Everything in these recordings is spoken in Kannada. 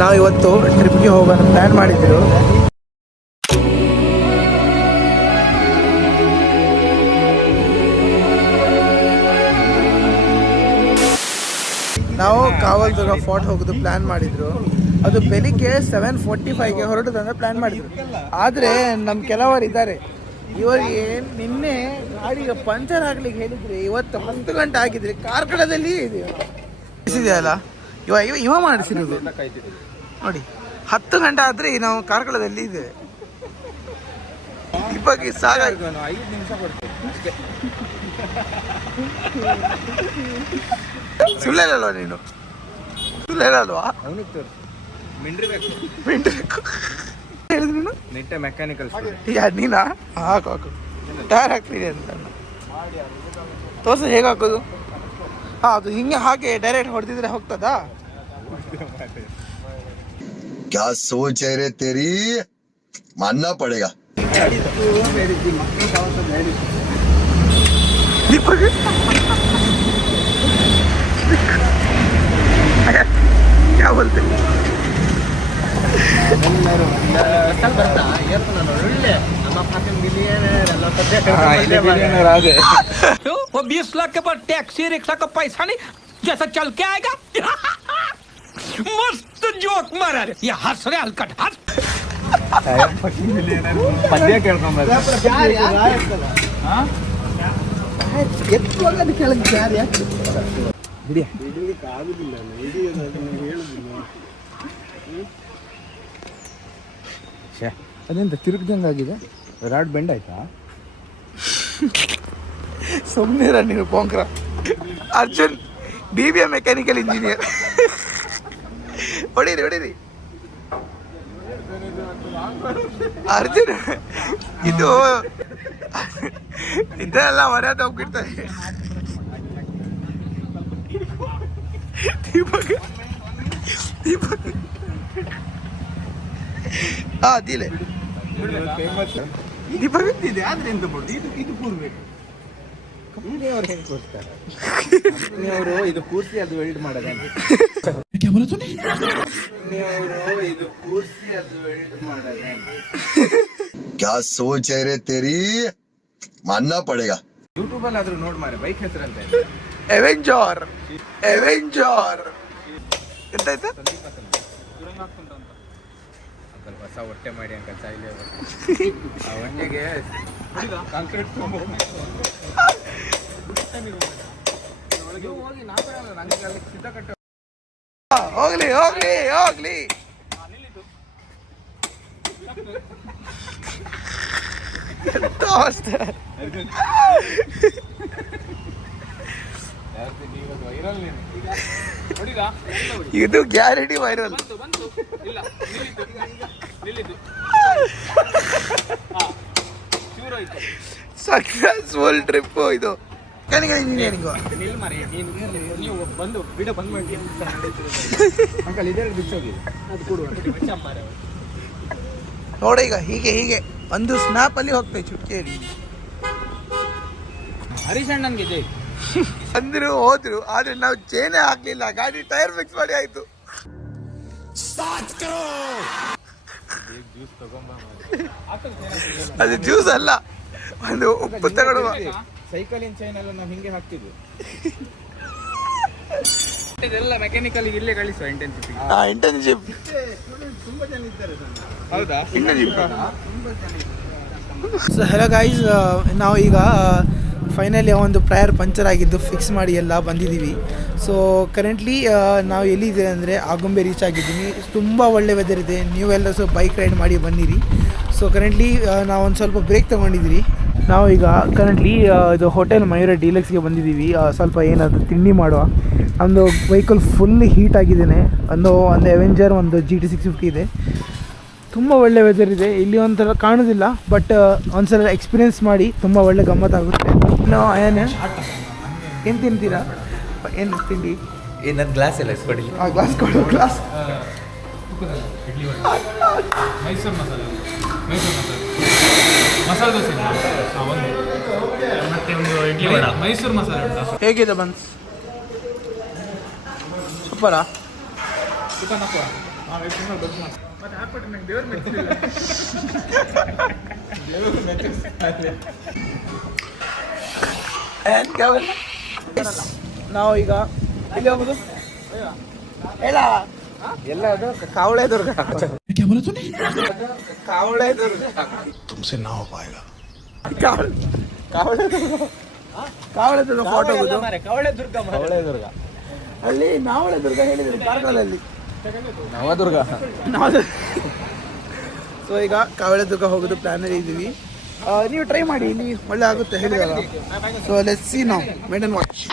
ನಾವು ಇವತ್ತು ಟ್ರಿಪ್ಗೆ ಹೋಗೋಣ ಪ್ಲ್ಯಾನ್ ಮಾಡಿದ್ರು. ನಾವು ಕಾವಲ್ದುರ್ಗ ಫೋರ್ಟ್ ಹೋಗೋದು ಪ್ಲ್ಯಾನ್ ಮಾಡಿದ್ರು. ಅದು ಬೆಳಿಗ್ಗೆ 7:45ಗೆ ಹೊರಟದಂದ್ರೆ ಪ್ಲ್ಯಾನ್ ಮಾಡಿದ್ರು. ಆದರೆ ನಮ್ಮ ಕೆಲವರು ಇದ್ದಾರೆ, ಇವರಿಗೆ ನಿನ್ನೆ ಗಾಡಿಗೆ ಪಂಚರ್ ಆಗ್ಲಿಕ್ಕೆ ಹೇಳಿದ್ರೆ ಇವತ್ತು 10 ಗಂಟೆ ಆಗಿದ್ರೆ ಕಾರ್ಕಳದಲ್ಲಿ ಇದೆಯಲ್ಲ ಇವ ಮಾಡಿಸಿರೋದು ನೋಡಿ. 10 ಗಂಟೆ ಆದರೆ ನಾವು ಕಾರ್ಕಳದಲ್ಲಿ ಇದ್ದೇವೆ. ಇವಾಗ ಸಾಕಾಗಿ 5 ನಿಮಿಷ ಕೊಡ್ತೇವೆ. ಸುಳ್ಳು ಹೇಳಲ್ವಾ ನೀನು? ಸುಳ್ಳು ಹೇಳಲ್ವಾ? ಅವನಿಗೆ ತೋರಿಸಿ ಮಿಂಡ್ರಿಬೇಕು ಹೇಳಿದ್ರು ನೀನು ನಿಟ್ಟೆ ಮೆಕ್ಯಾನಿಕಲ್ ನೀನಾ? ಹಾಕು ಟೈರ್ ಹಾಕ್ತೀನಿ ಅಂತ ತೋರ್ಸ. ಹೇಗೆ ಹಾಕೋದು? ಹಾಂ, ಅದು ಹಿಂಗೆ ಹಾಕಿ ಡೈರೆಕ್ಟ್ ಹೊಡೆದಿದ್ರೆ ಹೋಗ್ತದಾ? क्या सोच है रे तेरी, मानना पड़ेगा. क्या बोलते वो 20 लाख के पास टैक्सी रिक्शा का पैसा नहीं, जैसा चल के आएगा. मस्त जोक मारा रे, ये हंस रहे हलकट हंस. ಪದ್ಯ ಕೇಳ್ಕೊಂಬ ಅದೆಂತ ತಿರುಗ್ದಂಗಾಗಿದೆ. ರಾಡ್ ಬೆಂಡ್ ಆಯ್ತಾ? ಸುಮ್ಮನಿರ ನೀನು ಪೋಂಕ್ರ. Arjun BBA mechanical engineer. ಹೊಡೀರಿ ಅರ್ಜುನ್. ಇದು ಇದೆಲ್ಲ ಮರ್ಯಾದೆ ಹೋಗ್ಬಿಡ್ತಾರೆ. ದೀಪಕ್ ದಿಲೆ ದೀಪಕ್ ಇದೆ. ಆದ್ರೆ ಎಂತ ಮಾಡುದು, ಇದು ಕೂರ್ಬೇಕು. ಅವ್ರು ಹೆಂಗೆ ಕೊಡ್ತಾರೆ ಅವರು? ಇದು ಕೂರ್ಸಿ ಅದು ವೆಲ್ಡ್ ಮಾಡೋದೇ. ಇದು ಕೂರ್ಸಿ ಅದು ವೆಲ್ಡ್ ಮಾಡೋದೇ. क्या सोच है रे तेरी, मानना पड़ेगा. ಯೂಟ್ಯೂಬ್ ಅಲ್ಲಿ ಆದ್ರೂ ನೋಡ್ ಮಾರೆ, ಬೈಕ್ ಹೆಸರಂತ ಎವೆಂಜರ್ ಎಂತಾಯ್ತು? ಹೊಸ ಹೊಟ್ಟೆ ಮಾಡಿ ಅಂಕಲ್ ಸಾಯಿಲೆ ಆ ಹೊಟ್ಟೆಗೆ ಕಾಂಕ್ರೀಟ್ ಹೋಗಿ ನಂಗೆ ಸಿದ್ಧ ಕಟ್ಟ. ಹೋಗ್ಲಿ ಎಂತ ಅವಸ್ಥೆ. ಇದು ಗ್ಯಾರಂಟಿ ವೈರಲ್. ಸಕ್ಸಸ್ಫುಲ್ ಟ್ರಿಪ್ ಇದು. ಮೆಕ್ಯಾನಿಕಲ್ ಇಂಜಿನಿಯರಿಂಗ್ ನೀವು ಬಂದು ವಿಡಿಯೋ ಬಂದ್ ಮಾಡಿ ಅಂಕಲ್ ಇದೇ ಬಿಚ್ಚೋಗಿ ಅದು ಕೊಡುವ ನೋಡ. ಈಗ ಹೀಗೆ ಒಂದು ಸ್ನ್ಯಾಪ್ ಅಲ್ಲಿ ಹೋಗ್ತೇವೆ ಚುಟ್ಕಿಯಲ್ಲಿ. ಹರೀಶ್ ಅಣ್ಣನ್ಗೆ ಇದೆ ಅಂದ್ರು ಹೋದ್ರು, ಆದ್ರೆ ನಾವು ಚೇನೆ ಹಾಕ್ಲಿಲ್ಲ. ಗಾಡಿ ಟೈರ್ ಫಿಕ್ಸ್ ಮಾಡಿ ಆಯ್ತು. ಅದು ಜ್ಯೂಸ್ ಅಲ್ಲ, ಒಂದು ಉಪ್ಪು ತಗೊಳ್ಳುವ. ಸೈಕಲಿನ ಚೈನ್ ಎಲ್ಲ ನಾವು ಹಿಂಗೆ ಹಾಕ್ತಿದ್ವಿ. ಇದೆಲ್ಲ ಮೆಕ್ಯಾನಿಕಲ್ ಇಲ್ಲೇ ಕಳಿಸುವ ಇಂಟರ್ನ್ಶಿಪ್. ತುಂಬಾ ಜನ ಇದ್ದಾರೆ. ಹೌದಾ? ಸೊ ಹೆಲೋ ಗೈಸ್, ನಾವು ಈಗ ಫೈನಲಿ ಒಂದು ಟೈರ್ ಪಂಚರ್ ಆಗಿದ್ದು ಫಿಕ್ಸ್ ಮಾಡಿ ಎಲ್ಲ ಬಂದಿದ್ದೀವಿ. ಸೊ ಕರೆಂಟ್ಲಿ ನಾವು ಎಲ್ಲಿದ್ದೀವಿ ಅಂದರೆ ಆಗುಂಬೆ ರೀಚ್ ಆಗಿದ್ದೀನಿ. ತುಂಬ ಒಳ್ಳೆ ವೆದರ್ ಇದೆ. ನೀವೆಲ್ಲ ಸ್ವಲ್ಪ ಬೈಕ್ ರೈಡ್ ಮಾಡಿ ಬನ್ನಿರಿ. ಸೊ ಕರೆಂಟ್ಲಿ ನಾವೊಂದು ಸ್ವಲ್ಪ ಬ್ರೇಕ್ ತೊಗೊಂಡಿದ್ದೀವಿ. ನಾವು ಈಗ ಕರೆಂಟ್ಲಿ ಇದು ಹೋಟೆಲ್ ಮಯೂರ ಡೀಲಕ್ಸ್ಗೆ ಬಂದಿದ್ದೀವಿ. ಸ್ವಲ್ಪ ಏನಾದರೂ ತಿಂಡಿ ಮಾಡುವ. ನಮ್ಮದು ವೆಹಿಕಲ್ ಫುಲ್ ಹೀಟ್ ಆಗಿದ್ದೇನೆ. ಒಂದು ಅವೆಂಜರ್, ಒಂದು GT 650 ಇದೆ. ತುಂಬ ಒಳ್ಳೆ ವೆದರ್ ಇದೆ. ಇಲ್ಲಿ ಒಂಥರ ಕಾಣೋದಿಲ್ಲ, ಬಟ್ ಒಂದ್ಸಲ ಎಕ್ಸ್ಪೀರಿಯೆನ್ಸ್ ಮಾಡಿ ತುಂಬ ಒಳ್ಳೆ ಗಮ್ಮತ್ತಾಗುತ್ತೆ. ನಾವು ಏನು ತಿಂತೀರಾ? ಏನು ತಿಂಡಿ? ನನ್ನ ಗ್ಲಾಸ್ ಎಲ್ಲ ಇಸ್ಕೊಡಿ. ಗ್ಲಾಸ್ ಕೊಡು. ಗ್ಲಾಸ್ ಮೈಸೂರು ಮಸಾಲೆ ದೋಸೆ ಮತ್ತೆ ಒಂದು ಇಡ್ಲಿ ವಡ, ಮೈಸೂರು ಮಸಾಲೆ ಉಂಟಾ? ಹೇಗಿದೆ ಬನ್ಸ್? ಸೂಪರಾ? ಚಿಕನಪ್ಪ ನಾವು ತಿನ್ನೋ ಬಸ್ ಮಾಡಿ ಮತ್ತೆ ಹಾಕ್ಬಿಟ್ಟು ನಂಗೆ ದೇವ್ರ ಮೆಚ್ಚಿಲ್ಲ ದೇವ್ರ ಮೆಚ್ಚಿಸ್ತಾರೆ. ನಾವು ಈಗ ಎಲ್ಲಿ ಹೋಗೋದು ಹೇಳ ಎಲ್ಲ ಅದು ಕಾವಳೆ ದುರ್ಗ. ಕಾವಳೆ ದುರ್ಗ ಕಾವಳೆ ದುರ್ಗ ಫೋಟೋ ಹೋಗೋದು. ಕಾವಳೆ ದುರ್ಗ ಅಲ್ಲಿ ನಾವಳೆ ದುರ್ಗ ಹೇಳಿದ್ರು ಕಾರ್ಕಳದಲ್ಲಿ ನವದುರ್ಗ. ಸೊ ಈಗ ಕಾವಳೆ ದುರ್ಗ ಹೋಗೋದು ಪ್ಲಾನಲ್ಲಿ ಇದ್ದೀವಿ. ನೀವು ಟ್ರೈ ಮಾಡಿ, ಇಲ್ಲಿ ಒಳ್ಳೆ ಆಗುತ್ತೆ ಹೇಳಿದಾಗ. ಸೊ ಲೆಟ್ಸ್ ಸಿ ನಾವು ಮೇಂಟೈನ್ ವಾಚ್.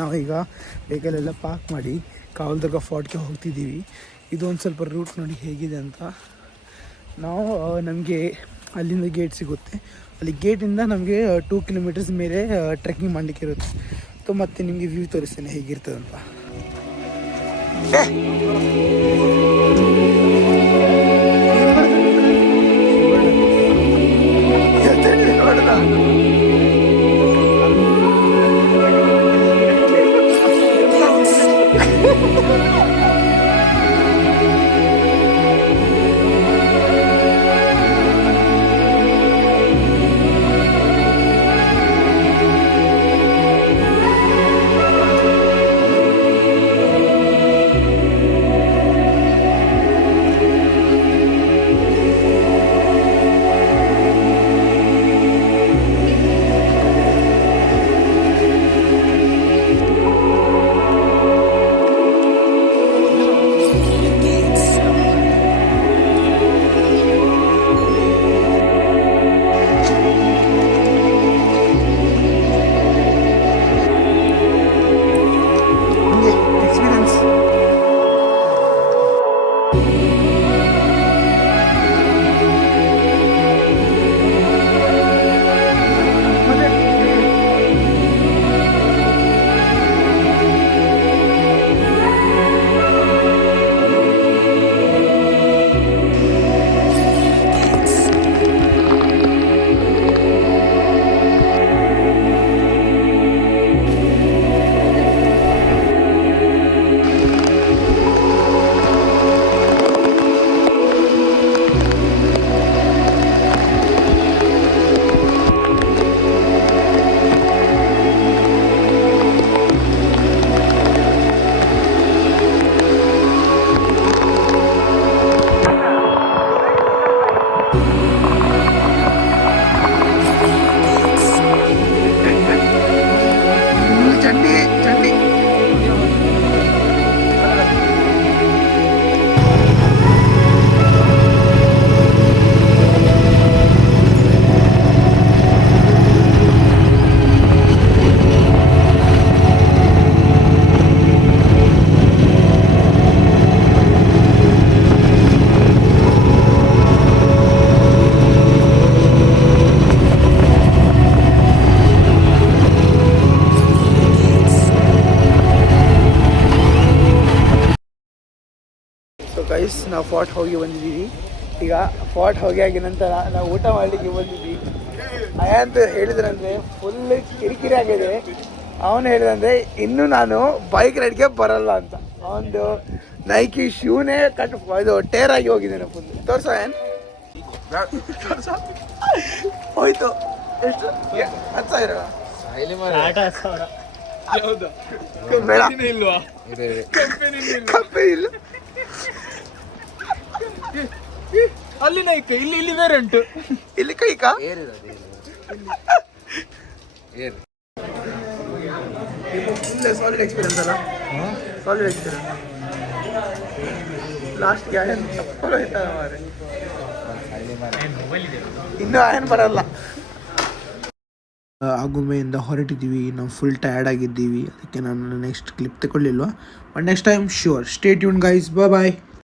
ನಾವೀಗ ವೆಹಿಕಲ್ ಎಲ್ಲ ಪಾರ್ಕ್ ಮಾಡಿ ಕಾವಲದುರ್ಗ ಫೋರ್ಟ್ಗೆ ಹೋಗ್ತಿದ್ದೀವಿ. ಇದು ಒಂದು ಸ್ವಲ್ಪ ರೂಟ್ ನೋಡಿ ಹೇಗಿದೆ ಅಂತ. ನಾವು ನಮಗೆ ಅಲ್ಲಿಂದ ಗೇಟ್ ಸಿಗುತ್ತೆ, ಅಲ್ಲಿ ಗೇಟಿಂದ ನಮಗೆ 2 ಕಿಲೋಮೀಟರ್ಸ್ ಮೇಲೆ ಟ್ರೆಕ್ಕಿಂಗ್ ಮಾಡಲಿಕ್ಕೆ ಇರುತ್ತೆ. ಸೊ ಮತ್ತೆ ನಿಮಗೆ ವ್ಯೂ ತೋರಿಸ್ತೇನೆ ಹೇಗಿರ್ತದೆ ಅಂತ. ನಾವು ಫೋರ್ಟ್ ಹೋಗಿ ಬಂದಿದ್ದೀವಿ. ಈಗ ಫೋರ್ಟ್ ಹೋಗಿ ಆಗಿ ನಂತರ ನಾವು ಊಟ ಮಾಡಲಿಕ್ಕೆ ಬಂದಿದ್ವಿ. ಅಂತ ಹೇಳಿದ್ರಂದರೆ ಫುಲ್ ಕಿರಿಕಿರಿ ಆಗಿದೆ. ಅವನು ಹೇಳಿದಂದರೆ ಇನ್ನೂ ನಾನು ಬೈಕ್ ರೈಡ್ಗೆ ಬರಲ್ಲ ಅಂತ. ಅವನದು ನೈಕಿ ಶೂನೇ ಇದು ಟೇರ್ ಆಗಿ ಹೋಗಿದ್ದೇನೆ ಫುಲ್. ತೋರ್ಸ ಏನು ಹೋಯ್ತು. ಎಷ್ಟು 10,000 ಬೇಡ ಇಲ್ವಾ ಕಪ್ಪೆ ಇಲ್ಲ. ಅಲ್ಲಿ ನೈಕ್ ಇಲ್ಲಿ ಬೇರೆ ಉಂಟು. ಇಲ್ಲಿ ಕೈಕ ಫುಲ್ ಸಾಲಿಡ್ ಎಕ್ಸ್ಪೀರಿಯನ್ಸ್ ಅಲ್ಲ. Solid experience. ಲಾಸ್ಟ್ಗೆ ಆಯನ್ ಚಪ್ಪಲು ಇಟ್ಟಾರ ಮಾರೆ. ಇನ್ನೂ ಆಯನ್ ಬರಲ್ಲ. ಆಗುಂಬೆಯಿಂದ ಹೊರಟಿದ್ದೀವಿ. ನಾವು ಫುಲ್ ಟಯರ್ಡ್ ಆಗಿದ್ದೀವಿ. ಅದಕ್ಕೆ ನಾನು ನೆಕ್ಸ್ಟ್ ಕ್ಲಿಪ್ ತಗೊಳ್ಳಿಲ್ವಾ. But next time sure. Stay tune guys. Bye.